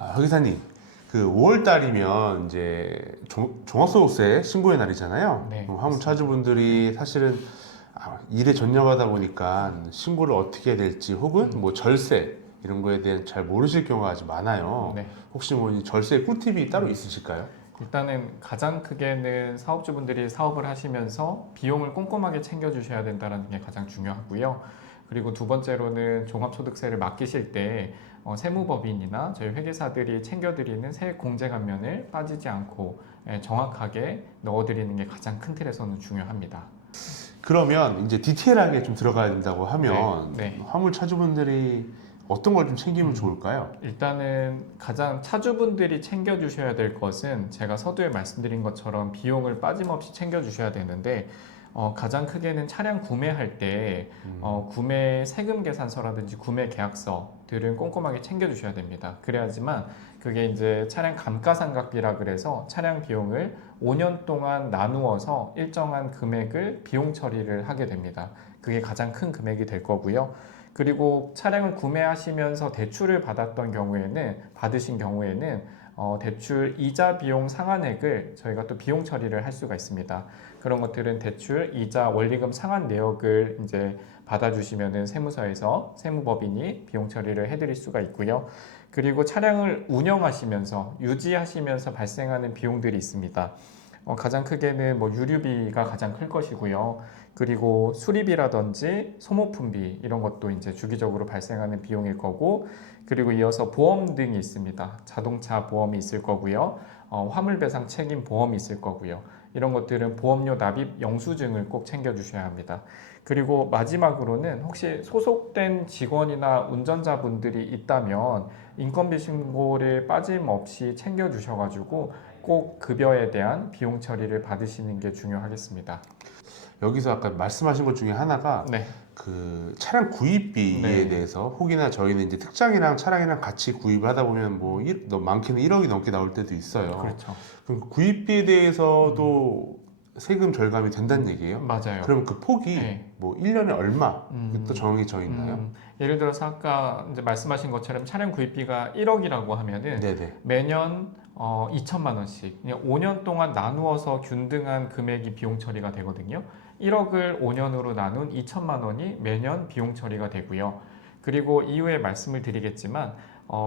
회계사님, 그 5월 달이면 이제 종합소득세 신고의 날이잖아요. 네, 화물차주분들이 사실은 일에 전념하다 보니까 신고를 어떻게 해야 될지 혹은 뭐 절세 이런 거에 대한 잘 모르실 경우가 아주 많아요. 네. 혹시 뭐 이 절세 꿀팁이 따로 있으실까요? 일단은 가장 크게는 사업주분들이 사업을 하시면서 비용을 꼼꼼하게 챙겨주셔야 된다는 게 가장 중요하고요. 그리고 두 번째로는 종합소득세를 맡기실 때 세무법인이나 저희 회계사들이 챙겨드리는 세액 공제 감면을 빠지지 않고 정확하게 넣어드리는 게 가장 큰 틀에서는 중요합니다. 그러면 이제 디테일하게 좀 들어가야 된다고 하면 네. 화물차주분들이 어떤 걸 좀 챙기면 좋을까요? 일단은 가장 차주분들이 챙겨주셔야 될 것은 제가 서두에 말씀드린 것처럼 비용을 빠짐없이 챙겨주셔야 되는데 가장 크게는 차량 구매할 때 구매 세금 계산서라든지 구매 계약서들은 꼼꼼하게 챙겨주셔야 됩니다. 그래야지만 그게 이제 차량 감가상각비라 그래서 차량 비용을 5년 동안 나누어서 일정한 금액을 비용 처리를 하게 됩니다. 그게 가장 큰 금액이 될 거고요. 그리고 차량을 구매하시면서 대출을 받으신 경우에는 대출 이자 비용 상환액을 저희가 또 비용 처리를 할 수가 있습니다. 그런 것들은 대출 이자 원리금 상환 내역을 이제 받아주시면은 세무서에서 세무법인이 비용 처리를 해드릴 수가 있고요. 그리고 차량을 운영하시면서 유지하시면서 발생하는 비용들이 있습니다. 가장 크게는 뭐 유류비가 가장 클 것이고요. 그리고 수리비라든지 소모품비 이런 것도 이제 주기적으로 발생하는 비용일 거고, 그리고 이어서 보험 등이 있습니다. 자동차 보험이 있을 거고요. 화물배상 책임 보험이 있을 거고요. 이런 것들은 보험료 납입 영수증을 꼭 챙겨주셔야 합니다. 그리고 마지막으로는 혹시 소속된 직원이나 운전자분들이 있다면 인건비 신고를 빠짐없이 챙겨주셔가지고 꼭 급여에 대한 비용 처리를 받으시는 게 중요하겠습니다. 여기서 아까 말씀하신 것 중에 하나가 네, 그 차량 구입비에 네. 대해서 혹이나 저희는 이제 특장이랑 차량이랑 같이 구입을 하다 보면 뭐 많게는 1억이 넘게 나올 때도 있어요. 그렇죠. 그럼 그 구입비에 대해서도 세금 절감이 된다는 얘기예요? 맞아요. 그럼 그 폭이 네. 뭐 1년에 얼마 또 음, 정해져 있나요? 예를 들어서 아까 이제 말씀하신 것처럼 차량 구입비가 1억이라고 하면은 네네. 매년 2천만 원씩 그냥 5년 동안 나누어서 균등한 금액이 비용 처리가 되거든요. 1억을 5년으로 나눈 2천만 원이 매년 비용 처리가 되고요. 그리고 이후에 말씀을 드리겠지만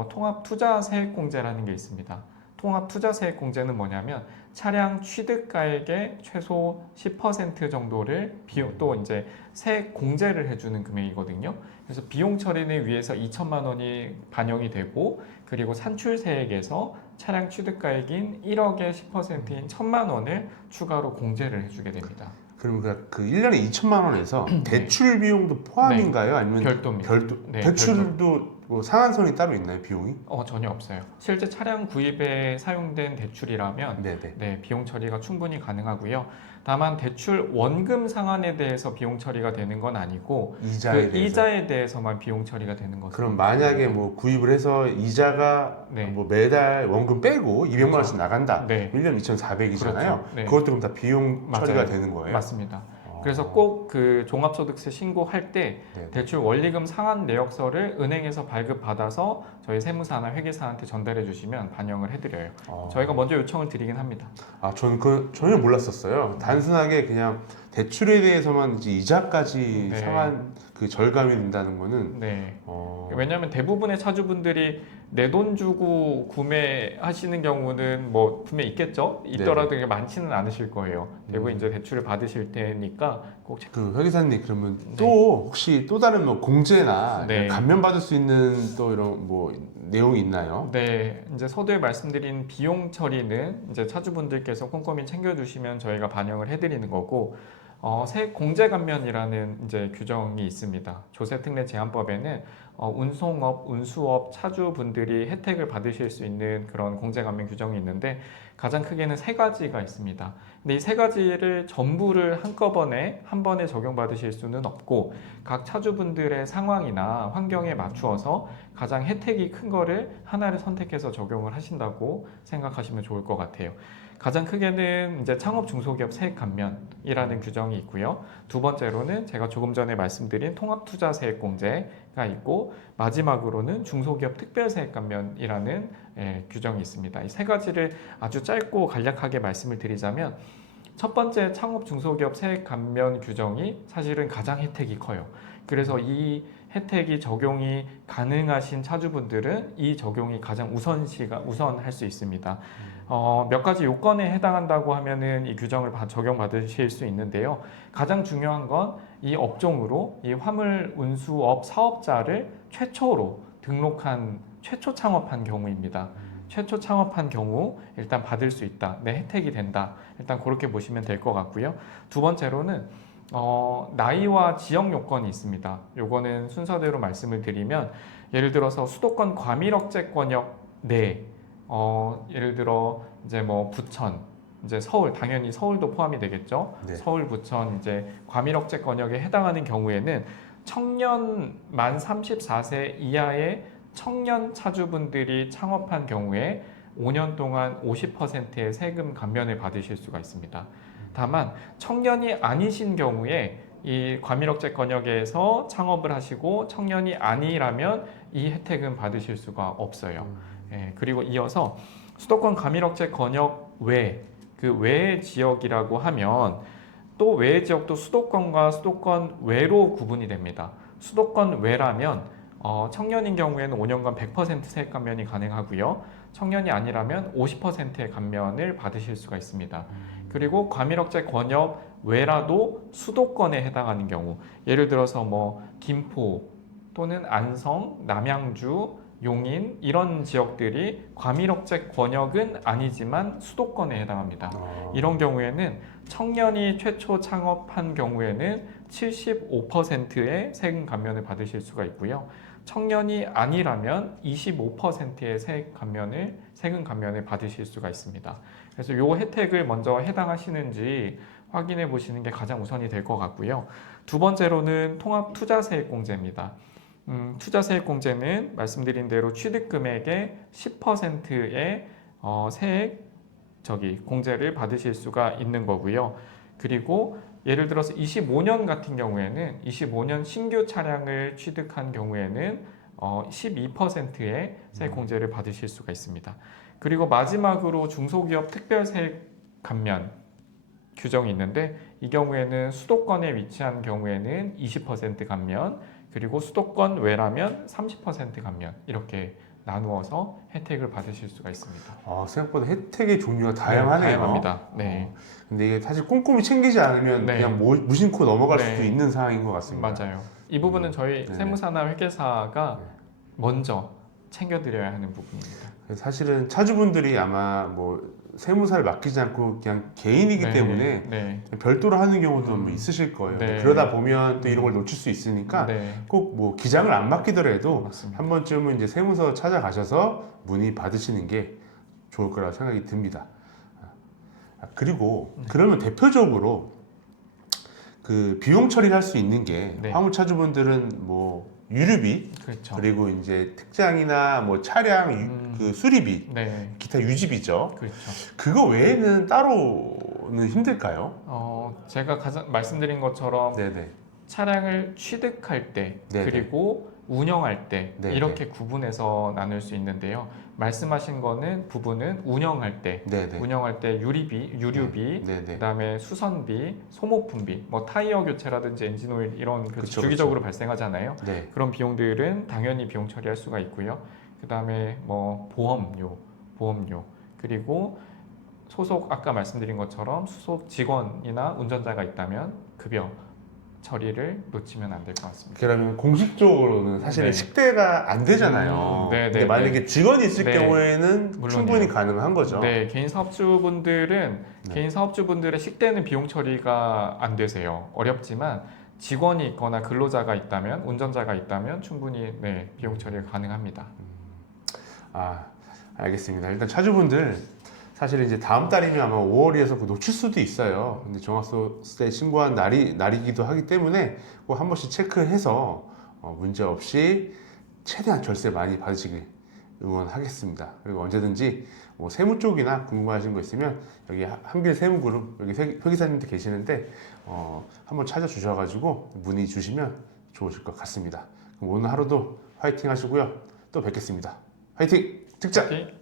통합투자세액공제라는 게 있습니다. 통합투자세액공제는 뭐냐면 차량 취득가액의 최소 10% 정도를 비용 또 이제 세액 공제를 해주는 금액이거든요. 그래서 비용 처리를 위해서 2천만 원이 반영이 되고, 그리고 산출세액에서 차량 취득가액인 1억의 10%인 1천만 원을 추가로 공제를 해주게 됩니다. 그럼 그 1년에 2천만 원에서 네. 대출 비용도 포함인가요? 아니면 별도입니다. 네, 대출도 뭐 상한선이 따로 있나요? 비용이? 전혀 없어요. 실제 차량 구입에 사용된 대출이라면 네네. 네, 비용 처리가 충분히 가능하고요. 다만 대출 원금 상환에 대해서 비용 처리가 되는 건 아니고 이자에 그 대해서. 이자에 대해서만 비용 처리가 되는 것으로. 그럼 만약에 뭐 구입을 해서 이자가 네. 뭐 매달 원금 빼고 200만 그렇죠. 원씩 나간다. 네. 1년 2,400이잖아요. 그렇죠. 네. 그것도 그럼 다 비용 맞아요. 처리가 되는 거예요? 맞습니다. 그래서 꼭 그 종합소득세 신고할 때 네. 대출 원리금 상환 내역서를 은행에서 발급받아서 저희 세무사나 회계사한테 전달해 주시면 반영을 해드려요. 저희가 먼저 요청을 드리긴 합니다. 저는 그 전혀 몰랐었어요. 단순하게 그냥 대출에 대해서만 이제 이자까지 네. 상한 그 절감이 된다는 거는 네. 어, 왜냐하면 대부분의 차주분들이 내 돈 주고 구매하시는 경우는 뭐 분명 있겠죠. 있더라도 이게 많지는 않으실 거예요. 대부분 이제 대출을 받으실 테니까 꼭 그 회계사님 그러면 또 혹시 또 다른 뭐 공제나 네. 감면 받을 수 있는 또 이런 뭐 내용이 있나요? 네, 이제 서두에 말씀드린 비용 처리는 이제 차주분들께서 꼼꼼히 챙겨주시면 저희가 반영을 해드리는 거고, 세액 공제 감면이라는 이제 규정이 있습니다. 조세특례 제한법에는 운송업, 운수업 차주분들이 혜택을 받으실 수 있는 그런 공제 감면 규정이 있는데 가장 크게는 세 가지가 있습니다. 근데 이 세 가지를 전부를 한꺼번에 한 번에 적용받으실 수는 없고 각 차주분들의 상황이나 환경에 맞추어서 가장 혜택이 큰 거를 하나를 선택해서 적용을 하신다고 생각하시면 좋을 것 같아요. 가장 크게는 이제 창업 중소기업 세액 감면이라는 규정이 있고요. 두 번째로는 제가 조금 전에 말씀드린 통합투자 세액 공제가 있고, 마지막으로는 중소기업 특별 세액 감면이라는 규정이 있습니다. 이 세 가지를 아주 짧고 간략하게 말씀을 드리자면, 첫 번째 창업 중소기업 세액 감면 규정이 사실은 가장 혜택이 커요. 그래서 이 혜택이 적용이 가능하신 차주분들은 이 적용이 가장 우선할 수 있습니다. 몇 가지 요건에 해당한다고 하면은 이 규정을 적용받으실 수 있는데요. 가장 중요한 건 이 업종으로 이 화물 운수업 사업자를 최초 창업한 경우입니다. 최초 창업한 경우 일단 받을 수 있다. 내 혜택이 된다. 일단 그렇게 보시면 될 것 같고요. 두 번째로는 나이와 지역 요건이 있습니다. 요거는 순서대로 말씀을 드리면, 예를 들어서 수도권 과밀억제권역 내, 예를 들어 이제 뭐 부천, 이제 서울, 당연히 서울도 포함이 되겠죠. 네. 서울, 부천 이제 과밀억제권역에 해당하는 경우에는 청년 만 34세 이하의 청년 차주분들이 창업한 경우에 5년 동안 50%의 세금 감면을 받으실 수가 있습니다. 다만 청년이 아니신 경우에 이 과밀억제 권역에서 창업을 하시고 청년이 아니라면 이 혜택은 받으실 수가 없어요. 그리고 이어서 수도권 과밀억제 권역 외, 그 외의 지역이라고 하면 또 외의 지역도 수도권과 수도권 외로 구분이 됩니다. 수도권 외라면 청년인 경우에는 5년간 100% 세액 감면이 가능하고요. 청년이 아니라면 50%의 감면을 받으실 수가 있습니다. 그리고 과밀억제 권역 외라도 수도권에 해당하는 경우, 예를 들어서 뭐 김포 또는 안성, 남양주, 용인 이런 지역들이 과밀억제 권역은 아니지만 수도권에 해당합니다. 이런 경우에는 청년이 최초 창업한 경우에는 75%의 세금 감면을 받으실 수가 있고요. 청년이 아니라면 25%의 세금 감면을 받으실 수가 있습니다. 그래서 이 혜택을 먼저 해당하시는지 확인해 보시는 게 가장 우선이 될 것 같고요. 두 번째로는 통합투자세액공제입니다. 투자세액공제는 말씀드린 대로 취득금액의 10%의 공제를 받으실 수가 있는 거고요. 그리고 예를 들어서 25년 같은 경우에는 25년 신규 차량을 취득한 경우에는 12%의 세액 공제를 받으실 수가 있습니다. 그리고 마지막으로 중소기업 특별세액 감면 규정이 있는데, 이 경우에는 수도권에 위치한 경우에는 20% 감면, 그리고 수도권 외라면 30% 감면, 이렇게 나누어서 혜택을 받으실 수가 있습니다. 생각보다 혜택의 종류가 다양하네요. 다양합니다. 네. 근데 이게 사실 꼼꼼히 챙기지 않으면 네. 그냥 무심코 넘어갈 네. 수도 있는 상황인 것 같습니다. 맞아요. 이 부분은 저희 네. 세무사나 회계사가 먼저 챙겨드려야 하는 부분입니다. 사실은 차주분들이 아마 뭐 세무사를 맡기지 않고 그냥 개인이기 네. 때문에 네. 별도로 하는 경우도 뭐 있으실 거예요. 네. 그러다 보면 또 이런 걸 놓칠 수 있으니까 네. 꼭 뭐 기장을 안 맡기더라도 맞습니다. 한 번쯤은 이제 세무서 찾아가셔서 문의 받으시는 게 좋을 거라 생각이 듭니다. 그리고 그러면 대표적으로 그 비용 처리를 할 수 있는 게 네. 화물차주분들은 뭐 유류비, 그렇죠. 그리고 이제 특장이나 뭐 차량 그 수리비, 네. 기타 유지비죠. 그렇죠. 그거 외에는 따로는 힘들까요? 제가 말씀드린 것처럼 네네. 차량을 취득할 때 네네. 그리고 운영할 때 네네. 이렇게 구분해서 나눌 수 있는데요. 말씀하신 부분은 운영할 때, 네네. 운영할 때 유류비, 네네. 그다음에 수선비, 소모품비, 뭐 타이어 교체라든지 엔진 오일 이런 그쵸, 주기적으로 발생하잖아요. 네. 그런 비용들은 당연히 비용 처리할 수가 있고요. 그다음에 뭐 보험료, 그리고 아까 말씀드린 것처럼 소속 직원이나 운전자가 있다면 급여 처리를 놓치면 안 될 것 같습니다. 그러면 공식적으로는 사실은 네. 식대가 안 되잖아요. 네, 근데 네, 만약에 직원이 있을 네. 경우에는 물론이에요. 충분히 가능한 거죠. 네, 개인 사업주분들의 식대는 비용 처리가 안 되세요. 어렵지만 직원이 있거나 근로자가 있다면, 운전자가 있다면 충분히 비용 처리가 가능합니다. 알겠습니다. 일단 차주분들 사실 이제 다음 달이면 아마 5월이어서 놓칠 수도 있어요. 근데 종합소득세 신고한 날이기도 하기 때문에 꼭 한 번씩 체크해서 문제 없이 최대한 절세 많이 받으시길 응원하겠습니다. 그리고 언제든지 뭐 세무 쪽이나 궁금하신 거 있으면 여기 한길 세무그룹 여기 회계사님도 계시는데 한번 찾아주셔가지고 문의 주시면 좋으실 것 같습니다. 그럼 오늘 하루도 화이팅 하시고요. 또 뵙겠습니다. 화이팅! 특작! 오케이.